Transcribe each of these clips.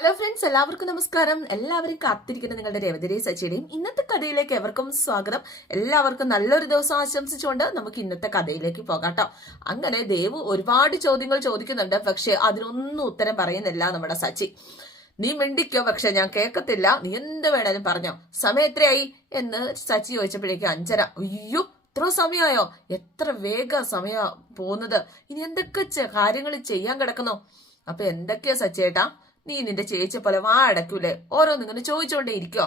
Hello friends എല്ലാവർക്കും നമസ്കാരം. എല്ലാവരും കാത്തിരിക്കുന്ന നിങ്ങളുടെ രവതിരെ സച്ചിയുടെയും ഇന്നത്തെ കഥയിലേക്ക് എവർക്കും സ്വാഗതം. എല്ലാവർക്കും നല്ലൊരു ദിവസം ആശംസിച്ചുകൊണ്ട് നമുക്ക് ഇന്നത്തെ കഥയിലേക്ക് പോകാട്ടോ. അങ്ങനെ ദേവ് ഒരുപാട് ചോദ്യങ്ങൾ ചോദിക്കുന്നുണ്ട്. പക്ഷെ അതിനൊന്നും ഉത്തരം പറയുന്നില്ല നമ്മുടെ സച്ചി. നീ മിണ്ടിക്കോ? പക്ഷെ ഞാൻ കേൾക്കത്തില്ല. നീ എന്ത് വേണേലും പറഞ്ഞോ. സമയം എത്രയായി? എന്ന് സച്ചി ചോദിച്ചപ്പോഴേക്കും അഞ്ചര. അയ്യോ എത്ര സമയമായോ? എത്ര വേഗ സമയം പോകുന്നത്. ഇനി എന്തൊക്കെ കാര്യങ്ങൾ ചെയ്യാൻ കിടക്കുന്നു? അപ്പൊ എന്തൊക്കെയാ സച്ചേട്ടാ നീ നിന്റെ ചേച്ചി പോലെ വാ അടക്കൂലേ ഓരോന്നിങ്ങനെ ചോദിച്ചോണ്ടേ ഇരിക്കോ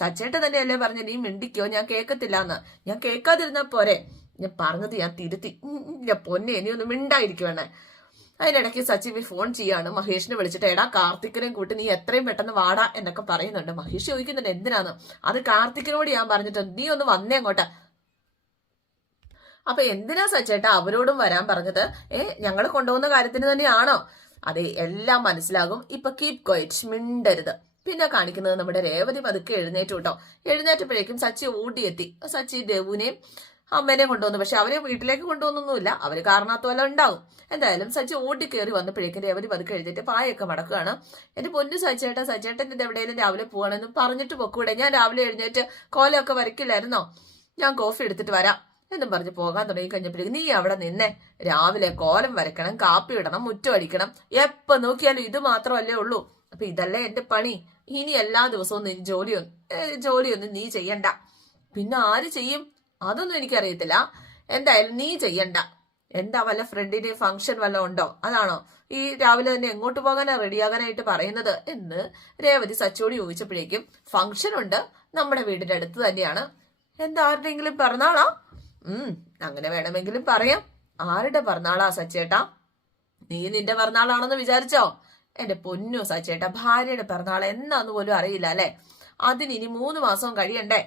സച്ചേട്ട തന്നെയല്ലേ പറഞ്ഞ നീ മിണ്ടിക്കോ? ഞാൻ കേൾക്കത്തില്ല എന്ന് ഞാൻ കേൾക്കാതിരുന്നാ പോരെ. ഞാൻ പറഞ്ഞത് ഞാൻ തിരുത്തി. ഞാൻ പൊന്നെ നീ ഒന്ന് മിണ്ടായിരിക്കുവേണേ. അതിനിടയ്ക്ക് സച്ചിവി ഫോൺ ചെയ്യാണ്. മഹേഷിനെ വിളിച്ചിട്ട് എടാ കാർത്തിക്കിനെയും കൂട്ടി നീ എത്രയും പെട്ടെന്ന് വാടാ എന്നൊക്കെ പറയുന്നുണ്ട്. മഹേഷ് ചോദിക്കുന്നുണ്ട് എന്തിനാന്ന്? അത് കാർത്തിക്കിനോട് ഞാൻ പറഞ്ഞിട്ട് നീ ഒന്ന് വന്നേ അങ്ങോട്ട്. അപ്പൊ എന്തിനാ സച്ചേട്ടാ അവരോടും വരാൻ പറഞ്ഞത്? ഏ ഞങ്ങൾ കൊണ്ടുപോകുന്ന കാര്യത്തിന് തന്നെയാണോ? അതെ എല്ലാം മനസ്സിലാകും. ഇപ്പൊ കീപ് കോയിറ്റ് മിണ്ടരുത്. പിന്നെ കാണിക്കുന്നത് നമ്മുടെ രേവതി പതുക്കെ എഴുന്നേറ്റു കേട്ടോ. എഴുന്നേറ്റപ്പോഴേക്കും സച്ചി ഓടിയെത്തി സച്ചി ദേവുവിനെയും അമ്മേനെ കൊണ്ടുവന്നു. പക്ഷെ അവരെ വീട്ടിലേക്ക് കൊണ്ടുവന്നൊന്നുമില്ല. അവർ കാരണത്ത് ഉണ്ടാവും. എന്തായാലും സച്ചി ഓടി കയറി വന്നപ്പോഴേക്കും രേവതി പതുക്കെ എഴുന്നേറ്റ് പായൊക്കെ മടക്കുകയാണ്. എന്റെ പൊന്നു സച്ചേട്ടാ സച്ചേട്ടൻ ഇത് എവിടെയെങ്കിലും രാവിലെ പോകണമെന്ന് പറഞ്ഞിട്ട് പൊക്കൂടെ. ഞാൻ രാവിലെ എഴുന്നേറ്റ് കോലമൊക്കെ വരയ്ക്കില്ലായിരുന്നോ? ഞാൻ കോഫി എടുത്തിട്ട് വരാം. എന്നും പറഞ്ഞ് പോകാൻ തുടങ്ങി കഴിഞ്ഞപ്പോഴേക്കും നീ അവിടെ നിന്നെ രാവിലെ കോലം വരക്കണം കാപ്പി ഇടണം മുറ്റം അടിക്കണം എപ്പോ നോക്കിയാലും ഇത് മാത്രമല്ലേ ഉള്ളൂ. അപ്പൊ ഇതല്ലേ എന്റെ പണി. ഇനി എല്ലാ ദിവസവും നീ ജോലിയൊന്നും ജോലിയൊന്നും നീ ചെയ്യണ്ട. പിന്നെ ആര് ചെയ്യും? അതൊന്നും എനിക്കറിയത്തില്ല. എന്തായാലും നീ ചെയ്യണ്ട. എന്താ വല്ല ഫ്രണ്ടിന്റെ ഫംഗ്ഷൻ വല്ല ഉണ്ടോ? അതാണോ? ഈ രാവിലെ തന്നെ എങ്ങോട്ട് പോകാനാ റെഡിയാകാനായിട്ട് പറയുന്നത്? എന്ന് രേവതി സച്ചോടി ചോദിച്ചപ്പോഴേക്കും ഫംഗ്ഷൻ ഉണ്ട് നമ്മുടെ വീടിന്റെ അടുത്ത് തന്നെയാണ്. എന്താ ആരുടെയെങ്കിലും പിറന്നാളാ? ഉം അങ്ങനെ വേണമെങ്കിലും പറയാം. ആരുടെ പിറന്നാളാ സച്ചേട്ടാ? നീ നിന്റെ പിറന്നാളാണെന്ന് വിചാരിച്ചോ? എന്റെ പൊന്നു സച്ചേട്ടാ ഭാര്യയുടെ പിറന്നാൾ എന്നാന്ന് പോലും അറിയില്ല അല്ലെ? അതിന് ഇനി മൂന്ന് മാസവും കഴിയണ്ടേ?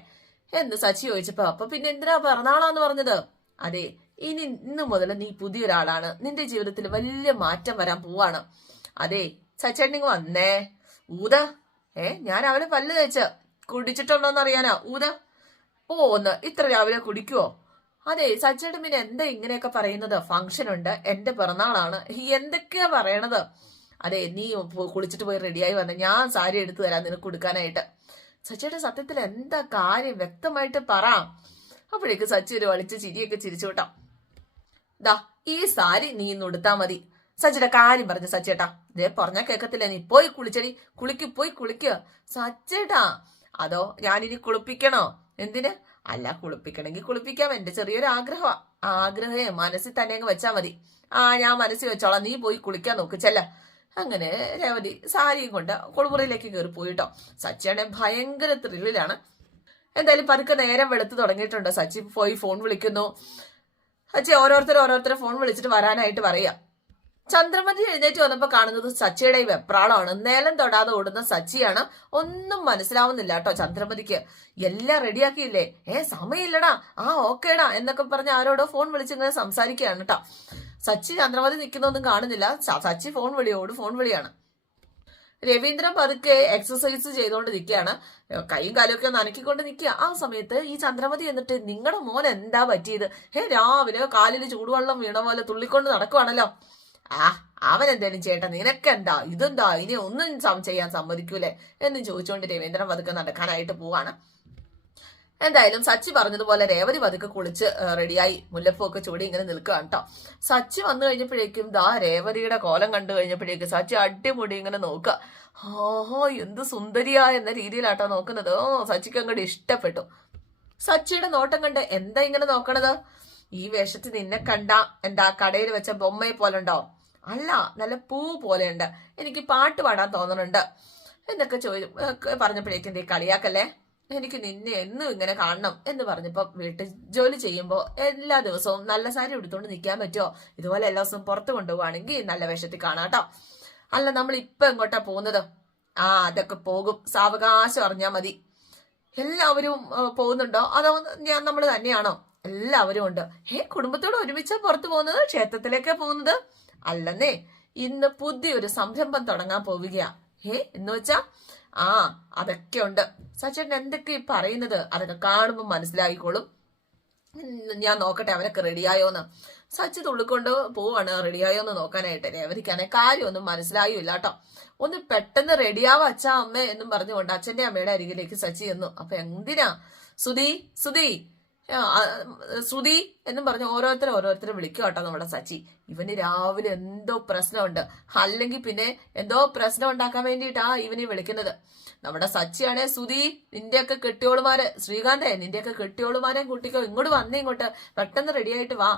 എന്ന് സച്ചി ചോദിച്ചപ്പോ അപ്പൊ പിന്നെ എന്തിനാ പിറന്നാളാന്ന് പറഞ്ഞത്? അതെ ഇനി ഇന്നു മുതൽ നീ പുതിയൊരാളാണ്. നിന്റെ ജീവിതത്തിൽ വലിയ മാറ്റം വരാൻ പോവാണ്. അതെ സച്ചേട്ടനിങ് വന്നേ. ഊത ഏ ഞാൻ രാവിലെ പല്ല് തേച്ച് കുടിച്ചിട്ടുണ്ടോന്ന് അറിയാനാ. ഊത ഓ ഒന്ന് ഇത്ര രാവിലെ കുടിക്കുവോ? അതെ സജ്ജയുടെ പിന്നെ എന്താ ഇങ്ങനെയൊക്കെ പറയുന്നത്? ഫംഗ്ഷൻ ഉണ്ട്. എന്റെ പിറന്നാളാണ്. എന്തൊക്കെയാ പറയണത്? അതെ നീ കുളിച്ചിട്ട് പോയി റെഡിയായി വന്ന. ഞാൻ സാരി എടുത്തു തരാം നിനക്ക് കൊടുക്കാനായിട്ട്. സച്ചിയുടെ സത്യത്തിൽ എന്താ കാര്യം? വ്യക്തമായിട്ട് പറ. അപ്പോഴേക്ക് സച്ചി ഒരു വളിച്ച് ചിരിയൊക്കെ ചിരിച്ചു ദാ ഈ സാരി നീ ഇന്ന് ഉടുത്താ മതി. സച്ചിയുടെ കാര്യം പറഞ്ഞു സച്ചേട്ടാ ഇതേ പറഞ്ഞാ കേക്കത്തില്ല. നീ പോയി കുളിച്ചടി. കുളിക്ക് പോയി കുളിക്കുക സച്ചേട്ടാ അതോ ഞാനിനി കുളിപ്പിക്കണോ? എന്തിന്? അല്ല കുളിപ്പിക്കണമെങ്കിൽ കുളിപ്പിക്കാം. എന്റെ ചെറിയൊരു ആഗ്രഹമാണ് ആഗ്രഹേ മനസ്സിൽ തന്നെ അങ്ങ് വെച്ചാ മതി. ആ ഞാൻ മനസ്സിൽ വെച്ചോളാം. നീ പോയി കുളിക്കാൻ നോക്ക് ചെല്ല. അങ്ങനെ രേവതി സാരിയും കൊണ്ട് കുളിമുറിയിലേക്ക് കയറി പോയിട്ടോ. സച്ചിയാണെ ഭയങ്കര ത്രില്ലിലാണ്. എന്തായാലും പതുക്കെ നേരം വെളുത്ത് തുടങ്ങിയിട്ടുണ്ട്. സച്ചി പോയി ഫോൺ വിളിക്കുന്നു. സച്ചി ഓരോരുത്തർ ഓരോരുത്തരെ ഫോൺ വിളിച്ചിട്ട് വരാനായിട്ട് പറയാ. ചന്ദ്രമതി എഴുന്നേറ്റ് വന്നപ്പോ കാണുന്നത് സച്ചിയുടെ വെപ്രാളമാണ്. നിലം തൊടാതെ ഓടുന്ന സച്ചിയാണ്. ഒന്നും മനസ്സിലാവുന്നില്ല കേട്ടോ ചന്ദ്രമതിക്ക്. എല്ലാം റെഡിയാക്കിയില്ലേ? ഏ സമയമില്ലടാ. ആ ഓക്കേടാ എന്നൊക്കെ പറഞ്ഞ് ആരോടോ ഫോൺ വിളിച്ചിങ്ങനെ സംസാരിക്കുകയാണ് കേട്ടോ. സച്ചി ചന്ദ്രമതി നിൽക്കുന്നൊന്നും കാണുന്നില്ല. സച്ചി ഫോൺ വിളിയോട് ഫോൺ വിളിയാണ്. രവീന്ദ്രൻ പതുക്കെ എക്സസൈസ് ചെയ്തുകൊണ്ട് നിൽക്കുകയാണ്. കൈയും കാലൊക്കെ നനക്കിക്കൊണ്ട് നിൽക്കുക. ആ സമയത്ത് ഈ ചന്ദ്രമതി എന്നിട്ട് നിങ്ങളുടെ മോൻ എന്താ പറ്റിയത്? ഹേ രാവിലെ കാലിൽ ചൂടുവെള്ളം വീണ പോലെ തുള്ളിക്കൊണ്ട് നടക്കുവാണല്ലോ. ആ അവൻ എന്തേലും ചേട്ടാ നിനക്കെന്താ? ഇതെന്താ? ഇനി ഒന്നും ചെയ്യാൻ സമ്മതിക്കൂലേ? എന്ന് ചോദിച്ചുകൊണ്ട് രവീന്ദ്രൻ പതുക്കെ നടക്കാനായിട്ട് പോവാണ്. എന്തായാലും സച്ചി പറഞ്ഞതുപോലെ രേവതി പതുക്കെ കുളിച്ച് റെഡിയായി മുല്ലപ്പൂക്കെ ചൂടി ഇങ്ങനെ നിൽക്കുകയാണ് കേട്ടോ സച്ചി വന്നു കഴിഞ്ഞപ്പോഴേക്കും ദാ രേവതിയുടെ കോലം കണ്ടു കഴിഞ്ഞപ്പോഴേക്കും സച്ചി അടിമുടി ഇങ്ങനെ നോക്കുക. ഓഹോ എന്ത് സുന്ദരിയാ എന്ന രീതിയിലാട്ടോ നോക്കുന്നത്. ഓ സച്ചിക്ക് അങ്ങോട്ട് ഇഷ്ടപ്പെട്ടു. സച്ചിയുടെ നോട്ടം കണ്ട് എന്താ ഇങ്ങനെ നോക്കണത്? ഈ വേഷത്തിൽ നിന്നെ കണ്ട എന്താ കടയിൽ വെച്ച ബൊമ്മയെ പോലെ ഉണ്ടോ? അല്ല നല്ല പൂ പോലെയുണ്ട്. എനിക്ക് പാട്ട് പാടാൻ തോന്നുന്നുണ്ട് എന്നൊക്കെ ചോദി ഒക്കെ പറഞ്ഞപ്പോഴേക്കും ദേ കളിയാക്കല്ലേ? എനിക്ക് നിന്നെ എന്നും ഇങ്ങനെ കാണണം എന്ന് പറഞ്ഞപ്പോൾ വീട്ടിൽ ജോലി ചെയ്യുമ്പോൾ എല്ലാ ദിവസവും നല്ല സാരി എടുത്തുകൊണ്ട് നിൽക്കാൻ പറ്റുമോ ഇതുപോലെ എല്ലാ ദിവസവും പുറത്ത് കൊണ്ടുപോവാണെങ്കിൽ നല്ല വേഷത്തിൽ കാണാട്ടോ അല്ല നമ്മൾ ഇപ്പൊ എങ്ങോട്ടാ പോകുന്നത്? ആ അതൊക്കെ പോകും. സാവകാശം അറിഞ്ഞാ മതി. എല്ലാവരും പോകുന്നുണ്ടോ? അതോ ഞാൻ നമ്മൾ തന്നെയാണോ? എല്ലാവരും ഉണ്ട്. ഏ കുടുംബത്തോട് ഒരുമിച്ച് പുറത്തു പോകുന്നത്? ക്ഷേത്രത്തിലേക്കാ പോകുന്നത്? അല്ലെന്നേ. ഇന്ന് പുതിയൊരു സംരംഭം തുടങ്ങാൻ പോവുകയാ. ഹേ എന്ന് വെച്ചാ ആ അതൊക്കെ ഉണ്ട് സച്ചേട്ടൻ എന്തൊക്കെ ഈ പറയുന്നത്? അതൊക്കെ കാണുമ്പോൾ മനസ്സിലായിക്കോളും. ഞാൻ നോക്കട്ടെ അവരൊക്കെ റെഡിയായോന്ന്. സച്ചി തുള്ളിക്കൊണ്ട് പോവാണ് റെഡിയായോന്ന് നോക്കാനായിട്ട്. രേവതിക്കാണെ കാര്യമൊന്നും മനസ്സിലായില്ല കേട്ടോ ഒന്ന് പെട്ടെന്ന് റെഡിയാവോ അച്ഛാ അമ്മ എന്നും പറഞ്ഞുകൊണ്ട് അച്ഛന്റെ അമ്മയുടെ അരികിലേക്ക് സച്ചി എന്നു അപ്പൊ എന്തിനാ? സുധി സുധി ശ്രുതി എന്നും പറഞ്ഞ് ഓരോരുത്തരെ ഓരോരുത്തരെ വിളിക്കുക കേട്ടോ നമ്മുടെ സച്ചി. ഇവന് രാവിലെ എന്തോ പ്രശ്നമുണ്ട്. അല്ലെങ്കിൽ പിന്നെ എന്തോ പ്രശ്നം ഉണ്ടാക്കാൻ വേണ്ടിയിട്ടാ ഇവനെ വിളിക്കുന്നത്. നമ്മുടെ സച്ചിയാണെ സുധി നിന്റെയൊക്കെ കെട്ടിയോളുമാരെ ശ്രീകാന്തേ നിന്റെയൊക്കെ കെട്ടിയോളുമാരെ കുട്ടിക്കോ. ഇങ്ങോട്ട് വന്നേ ഇങ്ങോട്ട്. പെട്ടെന്ന് റെഡിയായിട്ട് വാ.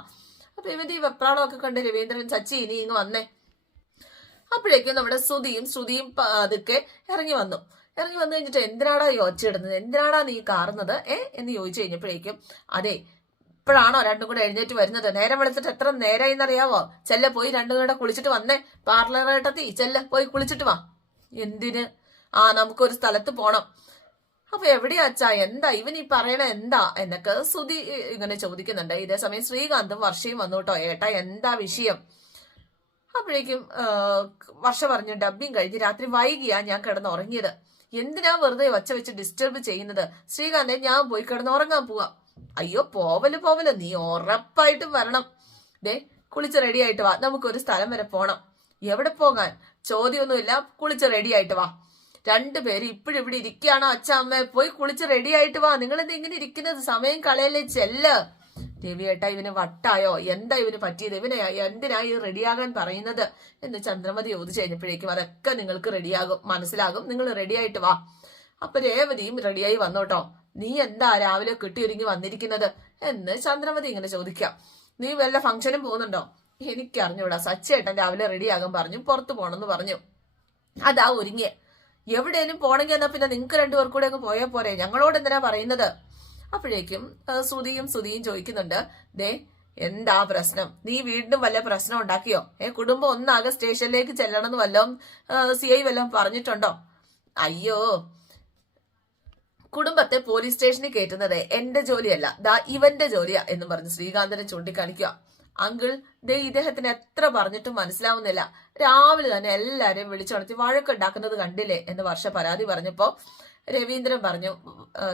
അപ്പൊ ഇവന്റെ ഈ വെപ്രാളമൊക്കെ കണ്ട് രവീന്ദ്രൻ സച്ചി ഇനി ഇങ്ങ് വന്നേ. അപ്പോഴേക്കും നമ്മുടെ ശ്രുതിയും ശ്രുതിയും അതൊക്കെ ഇറങ്ങി വന്നു. ഇറങ്ങി വന്നു കഴിഞ്ഞിട്ട് എന്തിനാടാ ഈ എന്തിനാടാ നീ കാറുന്നത്? ഏ? എന്ന് ചോദിച്ചു കഴിഞ്ഞപ്പോഴേക്കും അതെ ഇപ്പോഴാണോ രണ്ടും കൂടെ എഴുന്നേറ്റ് വരുന്നത്? നേരം വിളിച്ചിട്ട് എത്ര നേരമായി എന്നറിയാവോ ചെല്ല പോയി രണ്ടും കൂടെ കുളിച്ചിട്ട് വന്നേ. പാർലറായിട്ടെത്തി. ചെല്ല പോയി കുളിച്ചിട്ട് വാ. എന്തിന്? ആ നമുക്കൊരു സ്ഥലത്ത് പോണം. അപ്പൊ എവിടെയാ അച്ഛാ? എന്താ? ഇവൻ ഈ പറയണ എന്താ? എന്നൊക്കെ സുധി ഇങ്ങനെ ചോദിക്കുന്നുണ്ട്. ഇതേ സമയം ശ്രീകാന്തും വർഷയും വന്നു കേട്ടോ. ഏട്ടാ എന്താ വിഷയം? അപ്പോഴേക്കും വർഷ പറഞ്ഞു ഡബ്ബിങ് കഴിഞ്ഞ് രാത്രി വൈകിയാ ഞാൻ കിടന്ന് ഉറങ്ങിയത് എന്തിനാ വെറുതെ വച്ച വെച്ച് ഡിസ്റ്റർബ് ചെയ്യുന്നത്? ശ്രീകാന്തെ ഞാൻ പോയി കിടന്ന് ഉറങ്ങാൻ പോവാ. അയ്യോ പോവൽ പോവൽ. നീ ഉറപ്പായിട്ടും വരണം. ദേ കുളിച്ച് റെഡി ആയിട്ട് വാ. നമുക്കൊരു സ്ഥലം വരെ പോണം. എവിടെ പോകാൻ? ചോദ്യമൊന്നുമില്ല. കുളിച്ച് റെഡി ആയിട്ട് വാ. രണ്ടുപേരും ഇപ്പോഴും ഇവിടെ ഇരിക്കുകയാണോ. അച്ഛ അമ്മ പോയി കുളിച്ച് റെഡി ആയിട്ട് വാ. നിങ്ങൾ എന്ത് ഇങ്ങനെ ഇരിക്കുന്നത്? സമയം കളയല്ലേ ചെല്ല്. രവിയേട്ടാ ഇവന് വട്ടായോ? എന്താ ഇവന് പറ്റിയത്? ഇവനെ എന്തിനാ ഈ റെഡിയാകാൻ പറയുന്നത്? എന്ന് ചന്ദ്രമതി ചോദിച്ചു കഴിഞ്ഞപ്പോഴേക്കും അതൊക്കെ നിങ്ങൾക്ക് റെഡിയാകും. മനസ്സിലാകും. നിങ്ങൾ റെഡിയായിട്ട് വാ. അപ്പൊ രേവതിയും റെഡിയായി വന്നോട്ടോ നീ എന്താ രാവിലെ കെട്ടിയൊരുങ്ങി വന്നിരിക്കുന്നത്? എന്ന് ചന്ദ്രമതി ഇങ്ങനെ ചോദിക്കാം. നീ വല്ല ഫംഗ്ഷനും പോകുന്നുണ്ടോ? എനിക്കറിഞ്ഞൂടാ. സച്ചേട്ടൻ രാവിലെ റെഡിയാകാൻ പറഞ്ഞു പുറത്തു പോണെന്ന് പറഞ്ഞു. അതാ ഒരുങ്ങിയ. എവിടെയും പോണെങ്കിൽ എന്നാ പിന്നെ നിങ്ങൾക്ക് രണ്ടുപേർക്കൂടെ അങ്ങ് പോയാൽ പോരെ. ഞങ്ങളോട് എന്തിനാ പറയുന്നത്? അപ്പോഴേക്കും ശ്രുതിയും ശ്രുതിയും ചോദിക്കുന്നുണ്ട് ദേ എന്താ പ്രശ്നം? നീ വീണ്ടും വല്ല പ്രശ്നം ഉണ്ടാക്കിയോ? ഏ കുടുംബം ഒന്നാകെ സ്റ്റേഷനിലേക്ക് ചെല്ലണം എന്ന് വല്ലതും സി ഐ വല്ലതും പറഞ്ഞിട്ടുണ്ടോ? അയ്യോ കുടുംബത്തെ പോലീസ് സ്റ്റേഷനിൽ കയറ്റുന്നത് എന്റെ ജോലിയല്ല. ദാ ഇവന്റെ ജോലിയാ എന്ന് പറഞ്ഞ് ശ്രീകാന്തനെ ചൂണ്ടിക്കാണിക്കുക. അങ്കിൾ ദേ ഇദ്ദേഹത്തിന് എത്ര പറഞ്ഞിട്ടും മനസ്സിലാവുന്നില്ല. രാവിലെ തന്നെ എല്ലാരെയും വിളിച്ചുണർത്തി വഴക്കുണ്ടാക്കുന്നത് കണ്ടില്ലേ എന്ന് വർഷ പരാതി പറഞ്ഞപ്പോ രവീന്ദ്രൻ പറഞ്ഞു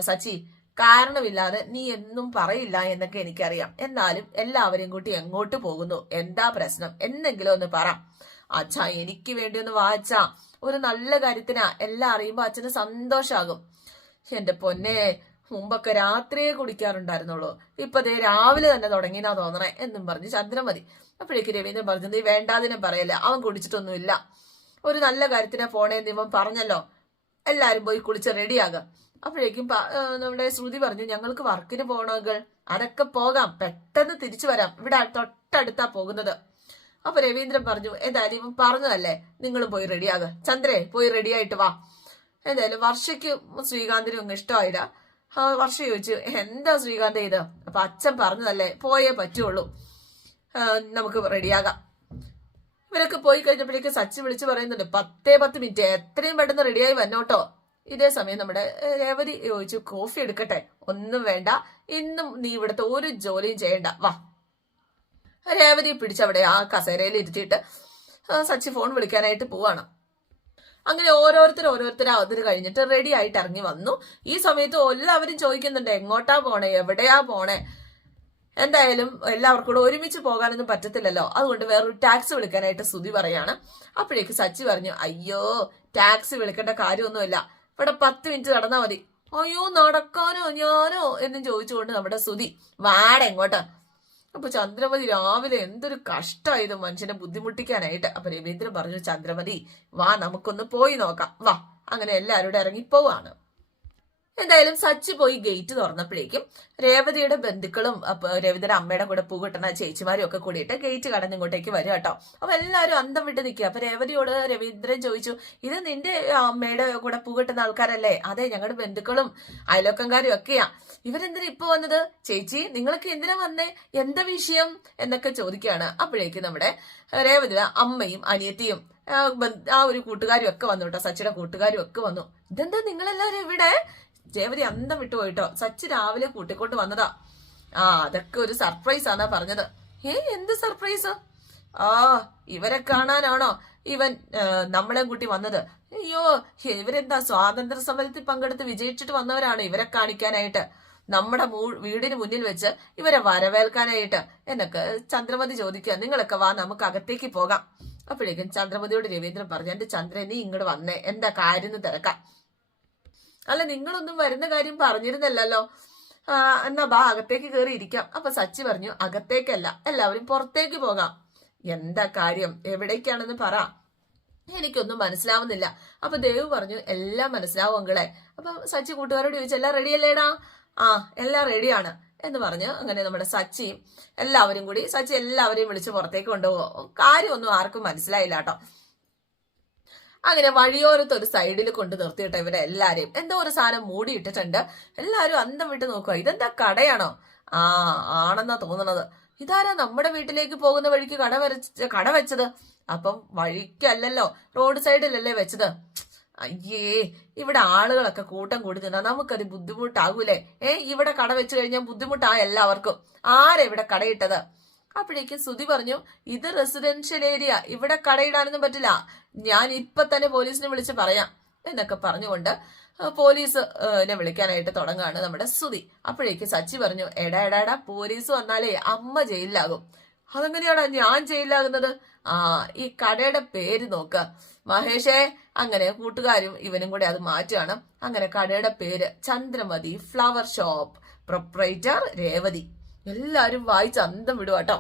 സച്ചി കാരണമില്ലാതെ നീ എന്നും പറയില്ല എന്നൊക്കെ എനിക്കറിയാം. എന്നാലും എല്ലാവരെയും കൂട്ടി എങ്ങോട്ട് പോകുന്നു? എന്താ പ്രശ്നം? എന്തെങ്കിലും ഒന്ന് പറ. അച്ഛ എനിക്ക് വേണ്ടി ഒന്ന് വായിച്ച ഒരു നല്ല കാര്യത്തിനാ. എല്ലാം അറിയുമ്പോ അച്ഛന് സന്തോഷാകും. എന്റെ പൊന്നെ മുമ്പൊക്കെ രാത്രിയെ കുടിക്കാറുണ്ടായിരുന്നുള്ളൂ. ഇപ്പൊ ദേ രാവിലെ തന്നെ തുടങ്ങിനാ തോന്നണേ എന്നും പറഞ്ഞ് ചന്ദ്രമതി. അപ്പോഴേക്ക് രവീന്ദ്രൻ പറഞ്ഞു നീ വേണ്ടാതിനെ പറയല്ല. അവൻ കുടിച്ചിട്ടൊന്നുമില്ല. ഒരു നല്ല കാര്യത്തിനാ പോണേന്ന് ഇവൻ പറഞ്ഞല്ലോ. എല്ലാരും പോയി കുളിച്ച് റെഡിയാകാം അപ്പോഴേക്കും നമ്മുടെ ശ്രുതി പറഞ്ഞു ഞങ്ങൾക്ക് വർക്കിന് പോകണമെങ്കിൽ അതൊക്കെ പോകാം. പെട്ടെന്ന് തിരിച്ചു വരാം. ഇവിടെ തൊട്ടടുത്താ പോകുന്നത്. അപ്പൊ രവീന്ദ്രൻ പറഞ്ഞു എന്തായാലും ഇവൻ പറഞ്ഞതല്ലേ? നിങ്ങളും പോയി റെഡിയാകുക ചന്ദ്രേ പോയി റെഡിയായിട്ട് വാ. എന്തായാലും വർഷയ്ക്ക് ശ്രീകാന്തിനും ഒന്നും ഇഷ്ടമായില്ല. വർഷ ചോദിച്ചു എന്താ ശ്രീകാന്ത് ചെയ്ത്? അപ്പൊ അച്ഛൻ പറഞ്ഞതല്ലേ പോയേ പറ്റുള്ളൂ. നമുക്ക് റെഡിയാകാം ഇവരൊക്കെ പോയി കഴിഞ്ഞപ്പോഴേക്ക് സച്ചി വിളിച്ച് പറയുന്നുണ്ട് പത്തേ പത്ത് മിനിറ്റ് എത്രയും പെട്ടെന്ന് റെഡിയായി വന്നോട്ടോ. ഇതേ സമയം നമ്മുടെ രേവതി ചോദിച്ചു കോഫി എടുക്കട്ടെ? ഒന്നും വേണ്ട. ഇന്നും നീ ഇവിടുത്തെ ഒരു ജോലിയും ചെയ്യണ്ട. വാ. രേവതി പിടിച്ചവിടെ ആ കസേരയിൽ ഇരുത്തിയിട്ട് സച്ചി ഫോൺ വിളിക്കാനായിട്ട് പോവാണ്. അങ്ങനെ ഓരോരുത്തർ ഓരോരുത്തർ അതിന് കഴിഞ്ഞിട്ട് റെഡി ആയിട്ട് ഇറങ്ങി വന്നു. ഈ സമയത്ത് എല്ലാവരും ചോദിക്കുന്നുണ്ട് എങ്ങോട്ടാ പോണേ? എവിടെയാ പോണേ? എന്തായാലും എല്ലാവർക്കും കൂടെ ഒരുമിച്ച് പോകാനൊന്നും പറ്റത്തില്ലല്ലോ. അതുകൊണ്ട് വേറൊരു ടാക്സി വിളിക്കാനായിട്ട് സ്തുതി പറയാണ്. അപ്പോഴേക്ക് സച്ചി പറഞ്ഞു അയ്യോ ടാക്സി വിളിക്കേണ്ട കാര്യമൊന്നുമില്ല. ഇവിടെ പത്ത് മിനിറ്റ് നടന്നാ മതി. അയ്യോ നടക്കാനോ ഞാനോ എന്ന് ചോദിച്ചുകൊണ്ട് നമ്മുടെ സുതി വാടെ എങ്ങോട്ട് അപ്പൊ ചന്ദ്രമതി രാവിലെ എന്തൊരു കഷ്ടമായത് മനുഷ്യനെ ബുദ്ധിമുട്ടിക്കാനായിട്ട്. അപ്പൊ രവീന്ദ്രൻ പറഞ്ഞു ചന്ദ്രമതി വാ നമുക്കൊന്ന് പോയി നോക്കാം. വാ. അങ്ങനെ എല്ലാവരും ഇറങ്ങിപ്പോവാണ് എന്തായാലും സച്ചി പോയി ഗേറ്റ് തുറന്നപ്പോഴേക്കും രേവതിയുടെ ബന്ധുക്കളും രേവതിയുടെ അമ്മയുടെ കൂടെ പൂകിട്ടണ ചേച്ചിമാരും ഒക്കെ കൂടിയിട്ട് ഗേറ്റ് കടന്ന് ഇങ്ങോട്ടേക്ക് വരും കേട്ടോ. അപ്പൊ എല്ലാവരും അന്തം വിട്ട് നിൽക്കുക. അപ്പൊ രേവതിയോട് രവീന്ദ്രൻ ചോദിച്ചു ഇത് നിന്റെ അമ്മയുടെ കൂടെ പൂകിട്ടുന്ന ആൾക്കാരല്ലേ? അതെ ഞങ്ങളുടെ ബന്ധുക്കളും അയലോക്കംകാരും ഒക്കെയാ. ഇവരെന്തിനാ ഇപ്പൊ വന്നത്? ചേച്ചി നിങ്ങൾക്ക് എന്തിനാ വന്നേ? എന്താ വിഷയം? എന്നൊക്കെ ചോദിക്കുകയാണ്. അപ്പോഴേക്കും നമ്മുടെ രേവതിയുടെ അമ്മയും അനിയത്തിയും ആ, ഒരു കൂട്ടുകാരും ഒക്കെ വന്നു കേട്ടോ. സച്ചിയുടെ കൂട്ടുകാരും ഒക്കെ വന്നു. ഇതെന്താ നിങ്ങളെല്ലാരും ഇവിടെ രേവതി അന്തം വിട്ടു പോയിട്ടോ. സച്ച് രാവിലെ കൂട്ടിക്കൊണ്ട് വന്നതാ. ആ അതൊക്കെ ഒരു സർപ്രൈസ് ആണ് പറഞ്ഞത്. ഹേ എന്ത് സർപ്രൈസ് ആ ഇവരെ കാണാനാണോ ഇവൻ നമ്മളെ കൂട്ടി വന്നത്? അയ്യോ ഇവരെന്താ സ്വാതന്ത്ര്യ സമരത്തിൽ പങ്കെടുത്ത് വിജയിച്ചിട്ട് വന്നവരാണ് ഇവരെ കാണിക്കാനായിട്ട്? നമ്മുടെ വീടിന് മുന്നിൽ വെച്ച് ഇവരെ വരവേൽക്കാനായിട്ട്? എന്നൊക്കെ ചന്ദ്രമതി ചോദിക്കുക. നിങ്ങളൊക്കെ വാ നമുക്ക് അകത്തേക്ക് പോകാം. അപ്പോഴേക്കും ചന്ദ്രമതിയോട് രവീന്ദ്രൻ പറഞ്ഞു എന്റെ ചന്ദ്രൻ നീ ഇങ്ങോട്ട് വന്നേ. എന്താ കാര്യം തിരക്കാം. അല്ല നിങ്ങളൊന്നും വരുന്ന കാര്യം പറഞ്ഞിരുന്നല്ലോ എന്നാ ബാ അകത്തേക്ക് കയറി ഇരിക്കാം. അപ്പൊ സച്ചി പറഞ്ഞു അകത്തേക്കല്ല എല്ലാവരും പുറത്തേക്ക് പോകാം. എന്താ കാര്യം? എവിടേക്കാണെന്ന് പറ. എനിക്കൊന്നും മനസ്സിലാവുന്നില്ല. അപ്പൊ ദേവ് പറഞ്ഞു എല്ലാം മനസ്സിലാവും അങ്കിളെ. അപ്പൊ സച്ചി കൂട്ടുകാരോട് ചോദിച്ചു എല്ലാം റെഡിയല്ലേടാ? ആ എല്ലാം റെഡിയാണ്. എന്ന് പറഞ്ഞ് അങ്ങനെ നമ്മുടെ സച്ചിയും എല്ലാവരും കൂടി സച്ചി എല്ലാവരെയും വിളിച്ച് പുറത്തേക്ക് കൊണ്ടുപോകും. കാര്യമൊന്നും ആർക്കും മനസ്സിലായില്ല കേട്ടോ. അങ്ങനെ വഴിയോരത്ത് ഒരു സൈഡിൽ കൊണ്ട് നിർത്തിയിട്ട് ഇവരെ എല്ലാരെയും എന്തോ ഒരു സാധനം മൂടിയിട്ടിട്ടുണ്ട്. എല്ലാരും അന്തം വിട്ട് നോക്കുക. ഇതെന്താ കടയാണോ? ആ ആണെന്നാ തോന്നണത്. ഇതാരാ നമ്മുടെ വീട്ടിലേക്ക് പോകുന്ന വഴിക്ക് കട വരച്ച് കട വെച്ചത്? അപ്പം വഴിക്കല്ലല്ലോ റോഡ് സൈഡിലല്ലേ വെച്ചത്? അയ്യേ ഇവിടെ ആളുകളൊക്കെ കൂട്ടം കൂടി നിന്നാ നമുക്കത് ബുദ്ധിമുട്ടാകൂലേ ഏ ഇവിടെ കട വെച്ച് കഴിഞ്ഞാൽ ബുദ്ധിമുട്ടാ എല്ലാവർക്കും. ആരെ ഇവിടെ കടയിട്ടത്? അപ്പോഴേക്കും സുതി പറഞ്ഞു ഇത് റെസിഡൻഷ്യൽ ഏരിയ ഇവിടെ കടയിടാനൊന്നും പറ്റില്ല. ഞാൻ ഇപ്പൊ തന്നെ പോലീസിനെ വിളിച്ച് പറയാം എന്നൊക്കെ പറഞ്ഞുകൊണ്ട് ആ, പോലീസ് എന്നെ വിളിക്കാനായിട്ട് തുടങ്ങാണ് നമ്മുടെ സുതി അപ്പോഴേക്ക് സച്ചി പറഞ്ഞു എടാ എടാടാ എടാ പോലീസ് വന്നാലേ അമ്മ ജയിലിലാകും. അതെങ്ങനെയാടാ ഞാൻ ജയിലിലാകുന്നത്? ആ ഈ കടയുടെ പേര് നോക്ക്. മഹേഷേ അങ്ങനെ കൂട്ടുകാരും ഇവനും കൂടെ അത് മാറ്റുകയാണ്. അങ്ങനെ കടയുടെ പേര് Chandramathi flower shop. Proprietor Revathi. എല്ലാരും വായിച്ച് അന്തം വിടുക കേട്ടോ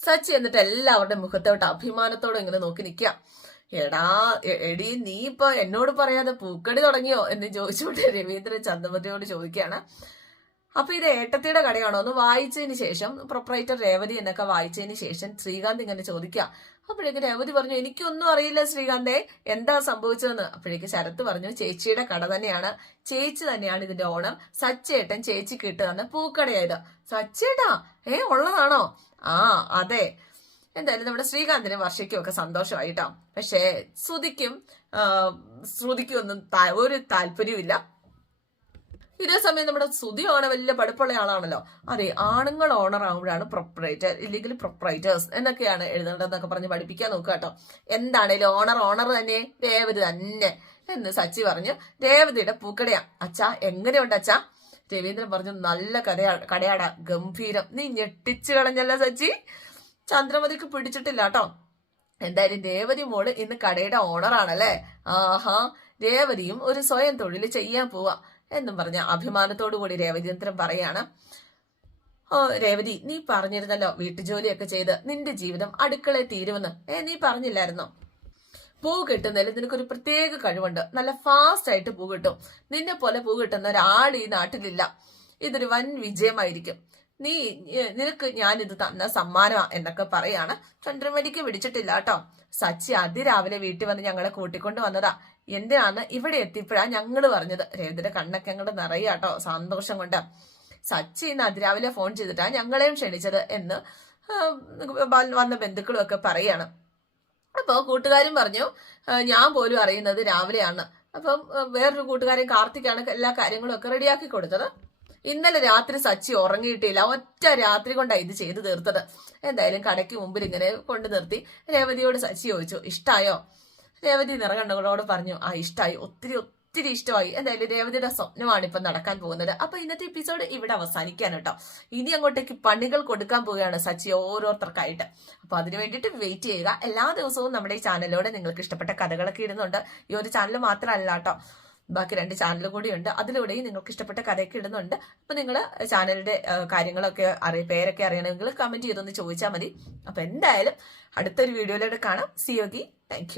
സച്ചി എന്നിട്ട് എല്ലാവരുടെ മുഖത്തോട്ട് അഭിമാനത്തോടെ ഇങ്ങനെ നോക്കി നിൽക്കുക എടാ എടി നീ ഇപ്പൊ എന്നോട് പറയാതെ പൂക്കടി തുടങ്ങിയോ? എന്ന് ചോദിച്ചുകൊണ്ട് രവീന്ദ്രൻ ചന്ദ്രമതിയോട് ചോദിക്കുകയാണ് അപ്പൊ ഇത് ഏട്ടത്തിയുടെ കടയാണോ? എന്ന് വായിച്ചതിന് ശേഷം പ്രൊപ്പറേറ്റർ രേവതി എന്നൊക്കെ വായിച്ചതിന് ശേഷം ശ്രീകാന്ത് ഇങ്ങനെ ചോദിക്കുക. അപ്പോഴേക്ക് രേവതി പറഞ്ഞു എനിക്കൊന്നും അറിയില്ല ശ്രീകാന്തേ എന്താ സംഭവിച്ചതെന്ന്? അപ്പോഴേക്ക് ശരത്ത് പറഞ്ഞു ചേച്ചിയുടെ കട തന്നെയാണ്. ചേച്ചി തന്നെയാണ് ഇതിന്റെ ഓണം സച്ചേട്ടൻ ചേച്ചിക്ക് ഇട്ട് തന്ന പൂക്കടയായത്. സച്ചേട്ടാ? ഏ ഉള്ളതാണോ? ആ അതെ. എന്തായാലും നമ്മുടെ ശ്രീകാന്തിനും വർഷയ്ക്കും ഒക്കെ സന്തോഷമായിട്ടോ. പക്ഷേ ശ്രുതിക്കും ശ്രുതിക്കും ഒന്നും ഒരു താല്പര്യമില്ല ഇതേ സമയം നമ്മുടെ സുധി ആണ് വലിയ പഠിപ്പുള്ള ആളാണല്ലോ. അതെ ആണുങ്ങൾ ഓണർ ആകുമ്പോഴാണ് പ്രൊപ്പറേറ്റർ ഇല്ലെങ്കിൽ പ്രൊപ്പറേറ്റേഴ്സ് എന്നൊക്കെയാണ് എഴുതേണ്ടതെന്നൊക്കെ പറഞ്ഞ് പഠിപ്പിക്കാൻ നോക്കുക കേട്ടോ. എന്താണേലും ഓണർ ഓണർ തന്നെ ദേവതി തന്നെ എന്ന് സച്ചി പറഞ്ഞു. രേവതിയുടെ പൂക്കടയാ. അച്ഛാ എങ്ങനെയുണ്ട് അച്ഛാ? രവീന്ദ്രൻ പറഞ്ഞു നല്ല കഥയാ കടയാടാ ഗംഭീരം. നീ ഞെട്ടിച്ചു കളഞ്ഞല്ല സച്ചി. ചന്ദ്രമതിക്ക് പിടിച്ചിട്ടില്ല കേട്ടോ. എന്തായാലും രേവതി മോൾ ഇന്ന് കടയുടെ ഓണറാണല്ലേ ആഹാ രേവതിയും ഒരു സ്വയം തൊഴിൽ ചെയ്യാൻ പോവാ. എന്നും പറഞ്ഞ അഭിമാനത്തോടു കൂടി രേവതിന്ദ്രൻ പറയാണ് ഓ രേവതി നീ പറഞ്ഞിരുന്നല്ലോ വീട്ടുജോലിയൊക്കെ ചെയ്ത് നിന്റെ ജീവിതം അടുക്കളയിൽ തീരുമെന്ന്. ഏ നീ പറഞ്ഞില്ലായിരുന്നോ? പൂ കിട്ടുന്നതിൽ നിനക്കൊരു പ്രത്യേക കഴിവുണ്ട്. നല്ല ഫാസ്റ്റ് ആയിട്ട് പൂ കിട്ടും. നിന്നെ പോലെ പൂ കിട്ടുന്ന ഒരാൾ ഈ നാട്ടിലില്ല. ഇതൊരു വൻ വിജയമായിരിക്കും. നീ നിനക്ക് ഞാൻ ഇത് തന്ന സമ്മാനമാ എന്നൊക്കെ പറയാണ്. ചന്ദ്രമതിക്ക് പിടിച്ചിട്ടില്ല കേട്ടോ. സച്ചി അതിരാവിലെ വീട്ടിൽ വന്ന് ഞങ്ങളെ കൂട്ടിക്കൊണ്ട് വന്നതാ. എന്തിനാണ് ഇവിടെ എത്തിയപ്പോഴാണ് ഞങ്ങൾ പറഞ്ഞത്. രേവതിയുടെ കണ്ണൊക്കെ അങ്ങോട്ട് നിറയാട്ടോ സന്തോഷം കൊണ്ട്. സച്ചി ഇന്ന് അതിരാവിലെ ഫോൺ ചെയ്തിട്ടാ ഞങ്ങളെയും ക്ഷണിച്ചത് എന്ന് വന്ന ബന്ധുക്കളും ഒക്കെ പറയാണ്. അപ്പോൾ കൂട്ടുകാരും പറഞ്ഞു ഞാൻ പോലും അറിയുന്നത് രാവിലെയാണ്. അപ്പം വേറൊരു കൂട്ടുകാരൻ കാർത്തിക്കാണ് എല്ലാ കാര്യങ്ങളും ഒക്കെ റെഡിയാക്കി കൊടുത്തത്. ഇന്നലെ രാത്രി സച്ചി ഉറങ്ങിയിട്ടില്ല. ഒറ്റ രാത്രി കൊണ്ടാണ് ഇത് ചെയ്തു തീർത്തത്. എന്തായാലും കടയ്ക്ക് മുമ്പിൽ ഇങ്ങനെ കൊണ്ടു നിർത്തി രേവതിയോട് സച്ചി ചോദിച്ചു ഇഷ്ടായോ? രേവതി നിറകണ്ണുകളോട് പറഞ്ഞു ആ ഇഷ്ടമായി ഒത്തിരി ഒത്തിരി ഇഷ്ടമായി. എന്തായാലും രേവതിയുടെ സ്വപ്നമാണ് ഇപ്പം നടക്കാൻ പോകുന്നത്. അപ്പൊ ഇന്നത്തെ എപ്പിസോഡ് ഇവിടെ അവസാനിക്കാൻ കേട്ടോ. ഇനി അങ്ങോട്ടേക്ക് പണികൾ കൊടുക്കാൻ പോവുകയാണ് സച്ചി ഓരോരുത്തർക്കായിട്ട്. അപ്പൊ അതിനു വേണ്ടിയിട്ട് വെയിറ്റ് ചെയ്യുക. എല്ലാ ദിവസവും നമ്മുടെ ഈ ചാനലിലൂടെ നിങ്ങൾക്ക് ഇഷ്ടപ്പെട്ട കഥകളൊക്കെ ഇടുന്നുണ്ട്. ഈ ഒരു ചാനൽ മാത്രമല്ല കേട്ടോ. ബാക്കി രണ്ട് ചാനൽ കൂടിയുണ്ട്. അതിലൂടെയും നിങ്ങൾക്ക് ഇഷ്ടപ്പെട്ട കഥയൊക്കെ ഇടുന്നുണ്ട്. അപ്പൊ നിങ്ങൾ ചാനലിന്റെ കാര്യങ്ങളൊക്കെ അറിയ പേരൊക്കെ അറിയണമെങ്കിൽ കമന്റ് ചെയ്തൊന്ന് ചോദിച്ചാൽ മതി. അപ്പൊ എന്തായാലും അടുത്തൊരു വീഡിയോയിലൂടെ കാണാം. സിയോഗി താങ്ക്